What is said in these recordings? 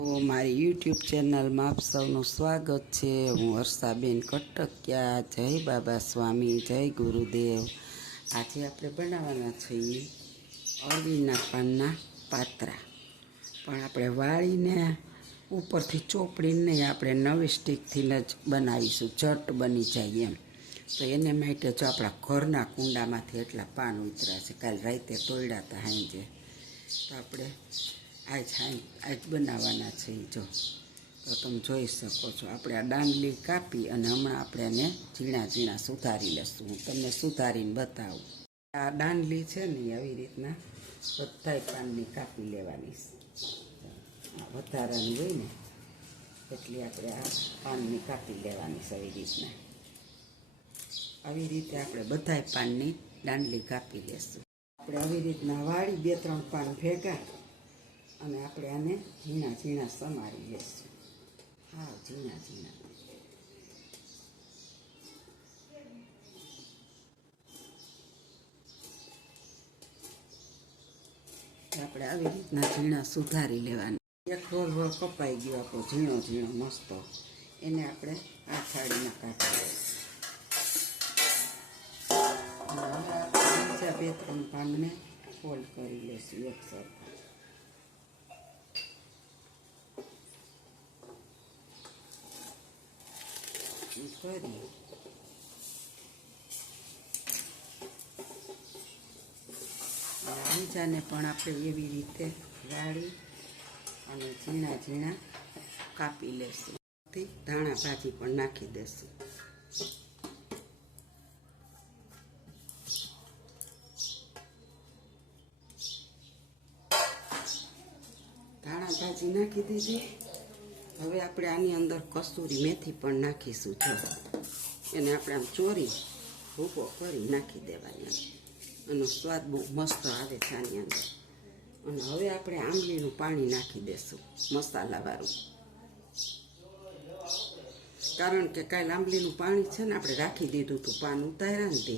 મારી યુટ્યુબ ચેનલમાં આપ સૌનું સ્વાગત છે। હું વર્ષાબેન કટકિયા। જય બાબા સ્વામી, જય ગુરુદેવ। આજે આપણે બનાવવાના છીએ અળવીના પાનના પાત્રા, પણ આપણે વાળીને ઉપરથી ચોપડીને નહીં, આપણે નવી સ્ટીકથી જ બનાવીશું, ઝટ બની જાય એમ। તો એને માટે જો આપણા ઘરના કુંડામાંથી એટલા પાન ઉતર્યા છે, કાલે રાતે તોડ્યા હતા સાંજે, તો આપણે આજ બનાવવાના છે। જો તો તમે જોઈ શકો છો, આપણે આ દાંડલી કાપી અને હમણાં આપણે એને ઝીણા ઝીણા સુધારી લઈશું। હું તમને સુધારીને બતાવું। આ દાંડલી છે ને આવી રીતના બધાય પાનની કાપી લેવાની છે। વધારાની હોય ને એટલી આપણે આ પાનની કાપી લેવાની છે। આવી રીતે આપણે બધાય પાનની દાંડલી કાપી લેશું। આપણે આવી રીતના વાળી 2-3 પાન ભેગા અને આપણે આને ઝીણા ઝીણા સમારી લઈશું। હા, ઝીણા ઝીણા। આપણે આવી રીતના ઝીણા સુધારી લેવાના। એક રોલ કપાઈ ગયો આપણો ઝીણો ઝીણો મસ્ત, એને આપણે આ થાળીમાં કાઢી લઈશું। બીજા 2-3 પાનને ફોલ્ડ કરી લઈશું એક સરખા કરી। બીજાને પણ આપણે એવી રીતે વાળી અને ઝીણા ઝીણા કાપી લેશું। ધાણા ભાજી પણ નાખી દેશું। ધાણા ભાજી નાખી દીધી। હવે આપણે આની અંદર કસૂરી મેથી પણ નાખીશું। જો એને આપણે આમ ચોરી ભૂકો કરી નાખી દેવાની, એનો સ્વાદ બહુ મસ્ત આવે છે આની અંદર। અને હવે આપણે આંબલીનું પાણી નાખી દેશું મસાલાવાળું, કારણ કે કાલે આંબલીનું પાણી છે ને આપણે રાખી દીધું હતું, પાન ઉતાર્યા ને તે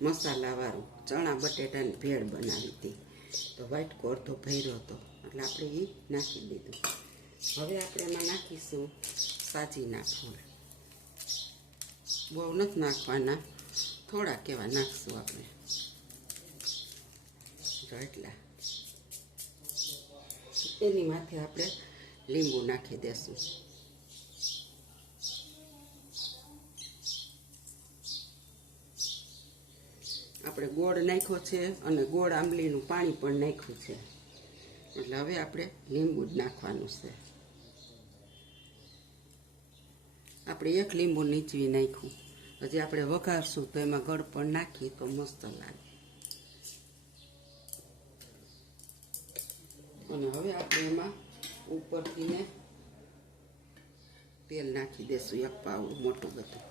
મસાલાવાળું ચણા બટેટાની ભેળ બનાવી હતી, તો વાટકો અડધો ભર્યો હતો એટલે આપણે એ નાખી દીધું। હવે આપણે એમાં નાખીશું સાજીના ફૂલ। બહુ નથી નાખવાના, થોડાક એવા નાખશું આપણે, જો એટલા। એની માથે આપણે લીંબુ નાખી દેશું। આપણે ગોળ નાખ્યો છે અને ગોળ આંબલીનું પાણી પણ નાખ્યું છે, એટલે હવે આપણે લીંબુ જ નાખવાનું છે। આપણે એક લીંબુ નીચવી નાખ્યું, હજી આપણે વઘારશું તો એમાં ગળ પણ નાખીએ તો મસ્ત લાગે। અને હવે આપણે એમાં ઉપરથી ને તેલ નાખી દેશું, એક પાવડું મોટું બધું,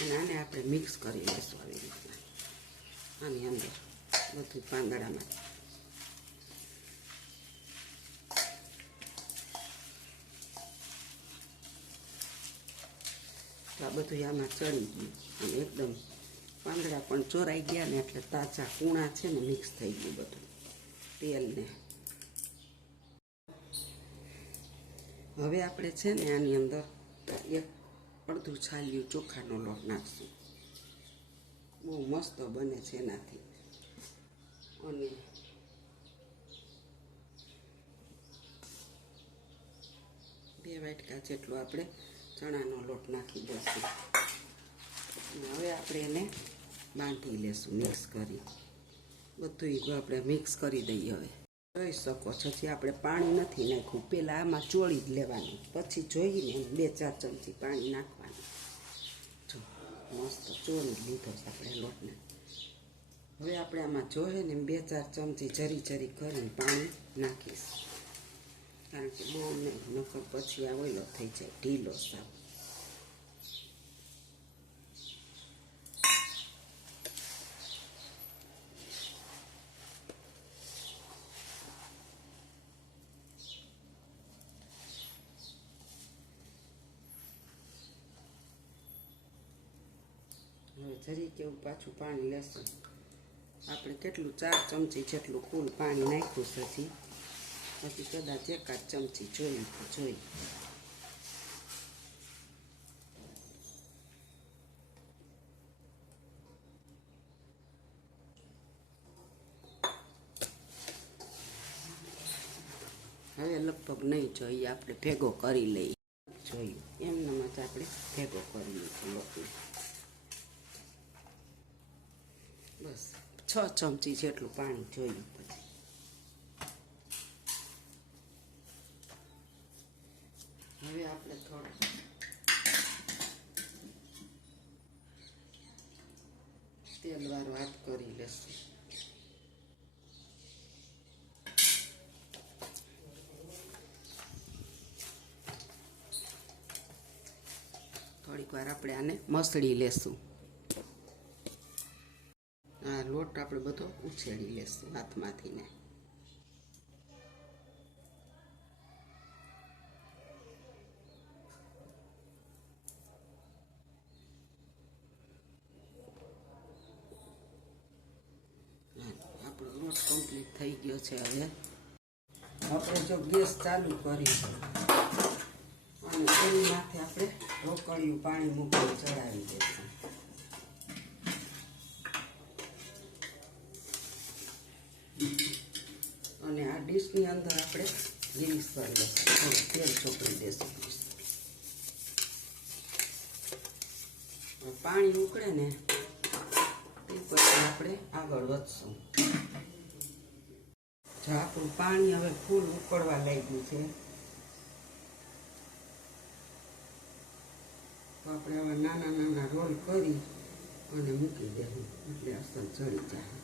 અને આને આપણે મિક્સ કરી લઈશું આવી રીતના આની અંદર બધું પાંદડામાં। તો આ બધું આમાં ચડી ગયું અને એકદમ પાંદડા પણ ચોરાઈ ગયા ને, એટલે તાજા કૂણા છે ને મિક્સ થઈ ગયું બધું તેલને। હવે આપણે છે ને આની અંદર એક અડધું છાલિયું ચોખાનો લોટ નાખશું, બહુ મસ્ત બને છે એનાથી। અને બે વાટકા જેટલો આપણે ચણાનો લોટ નાખી દઈશું। હવે આપણે એને બાંધી લેશું મિક્સ કરી, બધું આપણે મિક્સ કરી દઈએ। હવે જોઈ શકો છો, જે આપણે પાણી નથી નાખ્યું, પહેલાં આમાં ચોળી જ લેવાનું, પછી જોઈને 2-4 ચમચી પાણી નાખવાનું। જો મસ્ત ચોળી લીધો છે આપણે લોટને। હવે આપણે આમાં જોઈએ ને 2-4 ચમચી જરી જરી કરીને પાણી નાખીશું, કારણ કે બહુ નહીં, નકર પછી આ ઓઈલો થઈ જાય ઢીલો સાવ। હવે જરી કેવું પાછું પાણી લેશું। આપણે કેટલું 4 ચમચી જેટલું ફૂલ પાણી નાખ્યું છે, હજી પછી કદાચ એકાદ ચમચી જોયું તો જોઈ. હવે લગભગ નહીં જોઈએ, આપણે ભેગો કરી લઈએ. જોયું એમનામાં જ આપણે ભેગો કરી લઈશું લોટને. બસ 6 ચમચી જેટલું પાણી જોયું. પછી હવે આપણે થોડું તેલવાળો હાથ કરી લેશું. થોડીક વાર આપણે આને મસળી લેશું. આ લોટ આપણે બધો ઉછેડી લેશું હાથમાંથી ને. આપણો લોટ કમ્પ્લીટ થઈ ગયો છે. હવે આપણે જો ગેસ ચાલુ કરીશું અને તેની માથે આપણે રોકડિયું પાણી મૂકીને ચડાવી દઈશું. અને આ ડીશની અંદર આપણે ગ્રીસ કરી દઈશું, થોડું તેલ ચોપડી દઈશું. પાણી ઉકળે ને તે પછી આપણે આગળ વધશું. જો આપણું પાણી હવે ફૂલ ઉકળવા લાગ્યું છે, તો આપણે હવે નાના નાના રોલ કરી અને મૂકી દેવું, એટલે અસર ચડી જાય.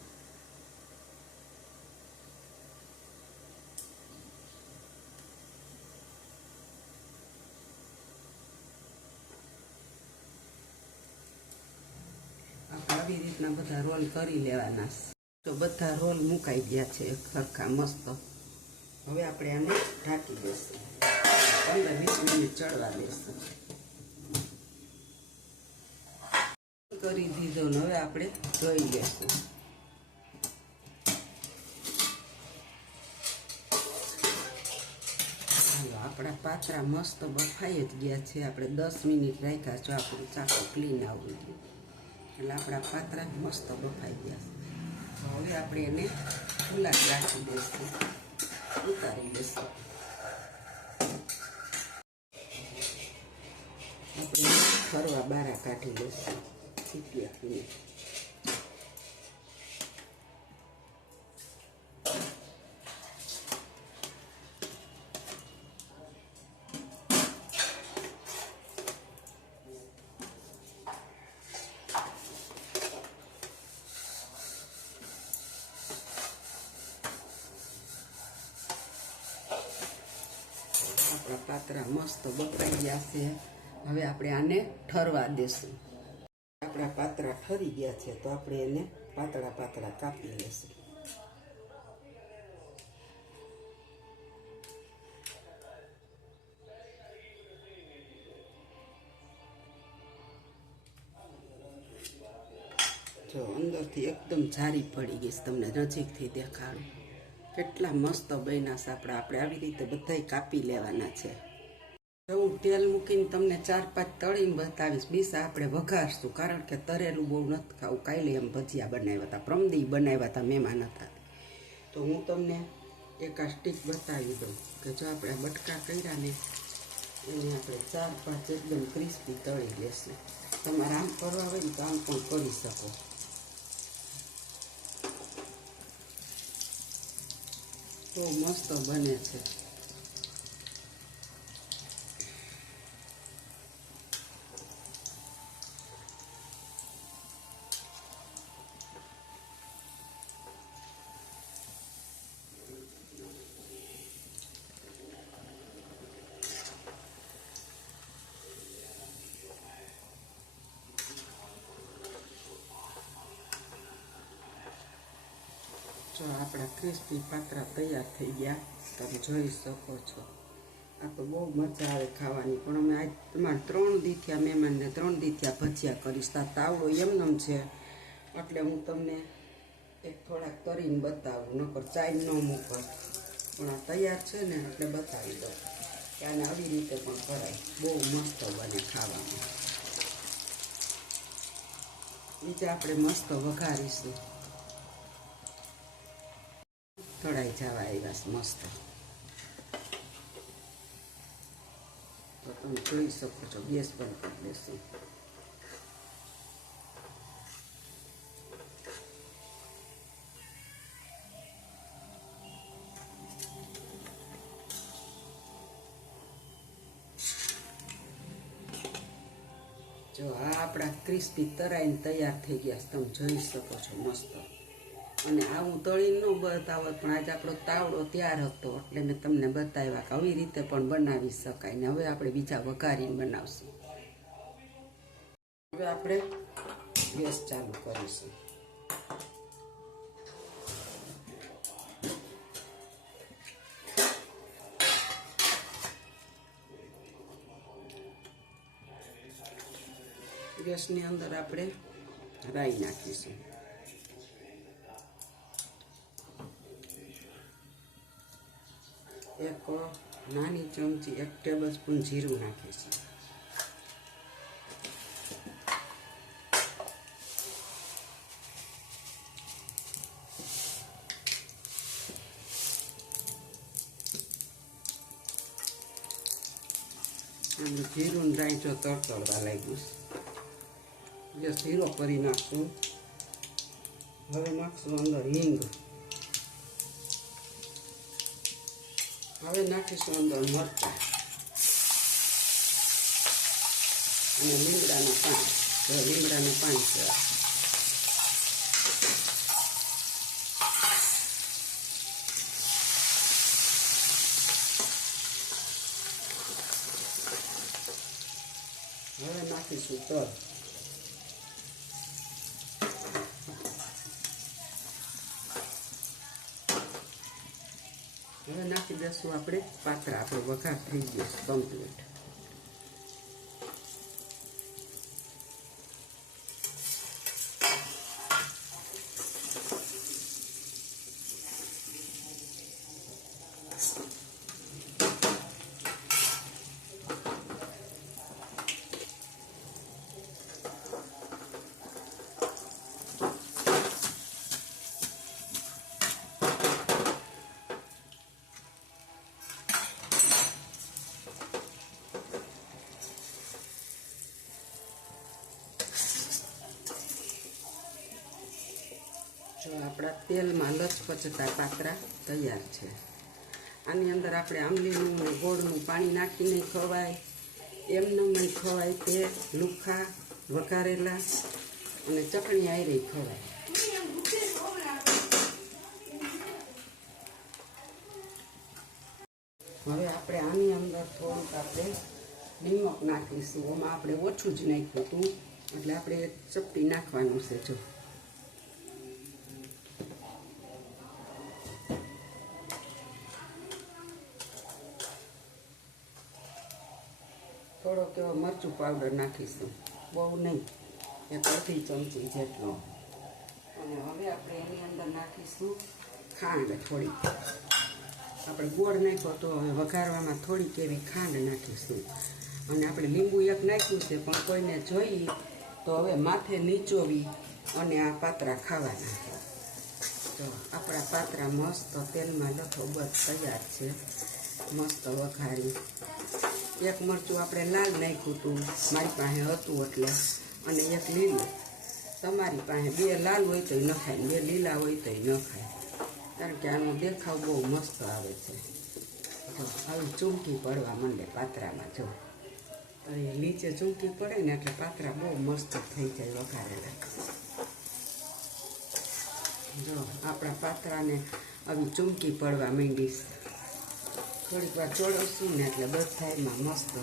આપણે આવી રીતના બધા રોલ કરી લેવાના. તો બધા રોલ મુકાઈ ગયા છે એક સરખા મસ્ત. હવે આપણે આને ઢાંકી દઈશું, 15-20 મિનિટ ચડવા દઈશું. કરી દીધો ને હવે આપણે જોઈ લઈશું. હાલો, આપણા પાતરા મસ્ત બફાઈ જ ગયા છે. આપણે 10 મિનિટ રાખ્યા. જો આપણું ચાકુ ક્લીન આવવું જોઈએ એટલે આપણા પાતરા મસ્ત બફાઈ ગયા છે. હવે આપણે એને ખુલ્લા રાખી દઈશું, ઉતારી લઈશું. આપણે ફરવા બારા કાઢી લઈશું સીટી આપીને. આપણા પાતરા મસ્ત બફાઈ ગયા છે. હવે આપણે આને ઠરવા દેશું. આપણા પાતરા ઠરી ગયા છે તો આપણે એને પાતળા પાતળા કાપી લેશું. જો અંદરથી એકદમ જારી પડી ગઈ છે, તમને નજીકથી દેખાડું. કેટલા મસ્ત બન્યા છે આપણા. આપણે આવી રીતે બધાય કાપી લેવાના છે. હું તેલ મૂકીને તમને 4-5 તળીને બતાવીશ. બીસા આપણે વઘારશું, કારણ કે તરેલું બહુ નથી ખાવું. કાલે એમ ભજીયા બનાવ્યા હતા, પ્રમદી બનાવ્યા હતા, મહેમાન હતા. તો હું તમને એક આ સ્ટીક બતાવી દઉં કે જો આપણે બટકા કર્યા ને એને આપણે 4-5 એકદમ ક્રિસ્પી તળી લેશું. તમારે આમ કરવા હોય ને તો આમ પણ કરી શકો. બહુ મસ્ત બને છે. જો આપણા ક્રિસ્પી પાતરા તૈયાર થઈ ગયા, તમે જોઈ શકો છો. આ તો બહુ મજા આવે ખાવાની. પણ અમે આજ તમારે 3 દી થયા મહેમાનને 3 દી થયા ભજીયા કરીશ. આ તાવડો એમનેમ છે એટલે હું તમને એક થોડાક કરીને બતાવું, નકર ચાઈ ન મૂકત. પણ આ તૈયાર છે ને એટલે બતાવી દઉં કે આને આવી રીતે પણ કરાય, બહુ મસ્ત બને ખાવામાં. બીજા આપણે મસ્ત વઘારીશું. તળાઈ જવા આવ્યા મસ્ત, તો તમે જોઈ શકો છો. ગેસ બંધ કરી દેશું. જો આ આપણા ક્રિસ્પી તરાઈને તૈયાર થઈ ગયા, તમે જોઈ શકો છો મસ્ત. અને આવું તળીને ન બતાવત, પણ આજે આપણો તાવડો તૈયાર હતો એટલે મેં તમને બતાવ્યા કે આવી રીતે પણ બનાવી શકાય. ને હવે આપણે બીજા વઘારીને બનાવશું. હવે આપણે ગેસ ચાલુ કરીશું. ગેસની અંદર આપણે રાઈ નાખીશું. એક નાની ચમચી 1 ટેબલસ્પૂન જીરું નાખીશું. અને જીરું રાઈ જો તડતડવા લાગ્યું, ગેસ ધીરો કરી નાખશું. હવે નાખશું અંદર હિંગ. હવે નાખીશું અંદર મરચાં અને લીમડાના પાન. લીમડાના પાન છે. હવે નાખીશું તલ. હવે નાખી દઈશું આપણે પાત્રા. આપણો વઘાર થઈ ગયો કમ્પ્લીટ. જો આપણા તેલમાં લચપચતા પાત્રા તૈયાર છે. આની અંદર આપણે આંબલીનું ને ગોળનું પાણી નાખીને ખવાય, એમને ખવાય, તે લુખા વઘારેલા અને ચટણી આયરે ખવાય. હવે આપણે આની અંદર થોડુંક આપણે નિમક નાખીશું. એમાં આપણે ઓછું જ નાખ્યું હતું એટલે આપણે ચપટી નાખવાનું છે. જો થોડોક એવો મરચું પાવડર નાખીશું, બહુ નહીં, 1 ચમચી જેટલો. અને હવે આપણે એની અંદર નાખીશું ખાંડ થોડી. આપણે ગોળ નાખ્યો તો હવે વઘારવામાં થોડીક એવી ખાંડ નાખીશું. અને આપણે લીંબુ 1 નાખ્યું છે, પણ કોઈને જોઈએ તો હવે માથે નીચોવી અને આ પાત્રા ખાવાના. તો આપણા પાત્રા મસ્ત તેલમાં લથોબથ તૈયાર છે. મસ્ત વઘારી. 1 મરચું આપણે લાલ નાખ્યું હતું, મારી પાસે હતું એટલે, અને 1 લીલું. તમારી પાસે 2 લાલ હોય તો ન ખાય, 2 લીલા હોય તો ન ખાય, કારણ કે આનો દેખાવ બહુ મસ્ત આવે છે. જો આવી ચૂંકી પડવા માંડે પાત્રામાં. જો એ નીચે ચૂંકી પડે ને એટલે પાત્રા બહુ મસ્ત થઈ જાય વઘારેલા. જો આપણા પાત્રાને આવી ચૂંકી પડવા માંડીશ. થોડીક વાર ચોળવશું ને એટલે બધામાં મસ્ત.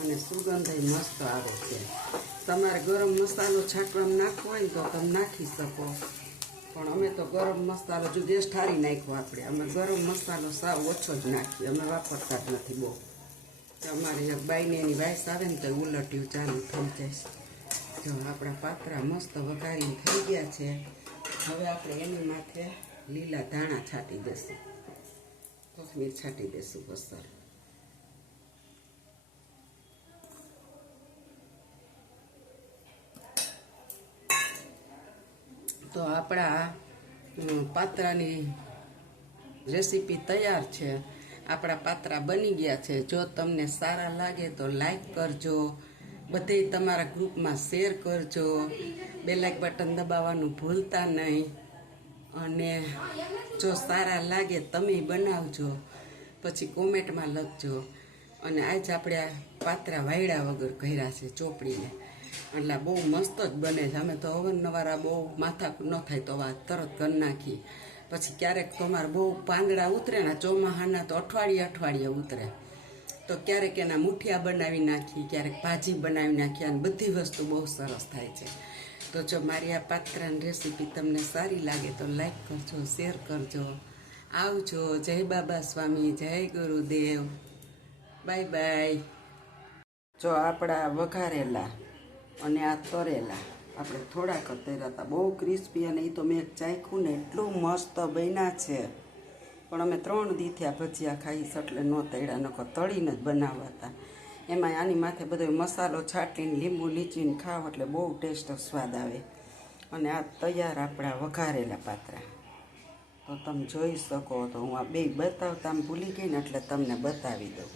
અને સુગંધ મસ્ત આવે છે. તમારે ગરમ મસાલો છાંટવામાં નાખવો હોય ને તો તમે નાખી શકો, પણ અમે તો ગરમ મસાલો જો દેશ ઠારી નાખ્યો. આપણે અમે ગરમ મસાલો સાવ ઓછો જ નાખીએ, અમે વાપરતા જ નથી બહુ. અમારે એક બાઈને એની વાઈસ આવે ને તો ઉલટ્યું ચાલુ થઈ જાય. જો આપણા પાત્રા મસ્ત વઘારીને થઈ ગયા છે. હવે આપણે એની માથે લીલા ધાણા છાંટી દઈશું, કોથમીર છાંટી દઈશું બસર. તો આપણા પાત્રાની રેસીપી તૈયાર છે. આપણા પાત્રા બની ગયા છે. જો તમને સારા લાગે તો લાઈક કરજો, બધે તમારા ગ્રુપમાં શેર કરજો, બેલ આઇકન બટન દબાવવાનું ભૂલતા નહીં. અને જો સારા લાગે તમે બનાવજો, પછી કોમેન્ટમાં લખજો. અને આજ આપણે આ પાત્રા વાયડા વગર કર્યા છે ચોપડીને, એટલે બહુ મસ્ત જ બને છે. અમે તો અવારનવાર બહુ માથા ન થાય તો આ તરત કરી નાખી. પછી ક્યારેક તમારે બહુ પાંદડા ઉતરે ને, ચોમાહાના તો અઠવાડિયે ઉતરે, તો ક્યારેક એના મુઠિયા બનાવી નાખી, ક્યારેક ભાજી બનાવી નાખી, અને બધી વસ્તુ બહુ સરસ થાય છે. તો જો મારી આ પાત્રાની રેસીપી તમને સારી લાગે તો લાઈક કરજો, શેર કરજો. આવજો. જય બાબા સ્વામી, જય ગુરુદેવ, બાય બાય. જો આપણા વઘારેલા અને આ તરેલા આપણે થોડાક તળ્યા હતા, બહુ ક્રિસ્પી, અને એ તો મેં ચાખ્યું ને એટલું મસ્ત બન્યા છે. પણ અમે 3 દી થયા ભજીયા ખાઈશ એટલે ન તળ્યા, નકર તળીને જ બનાવવા હતા. એમાં આની માથે બધો મસાલો છાંટીને લીંબુ નીચીને ખાવ એટલે બહુ ટેસ્ટ સ્વાદ આવે. અને આ તૈયાર આપણા વઘારેલા પાત્રા તો તમે જોઈ શકો. તો હું આ બે બતાવતા ભૂલી ગઈ ને એટલે તમને બતાવી દઉં.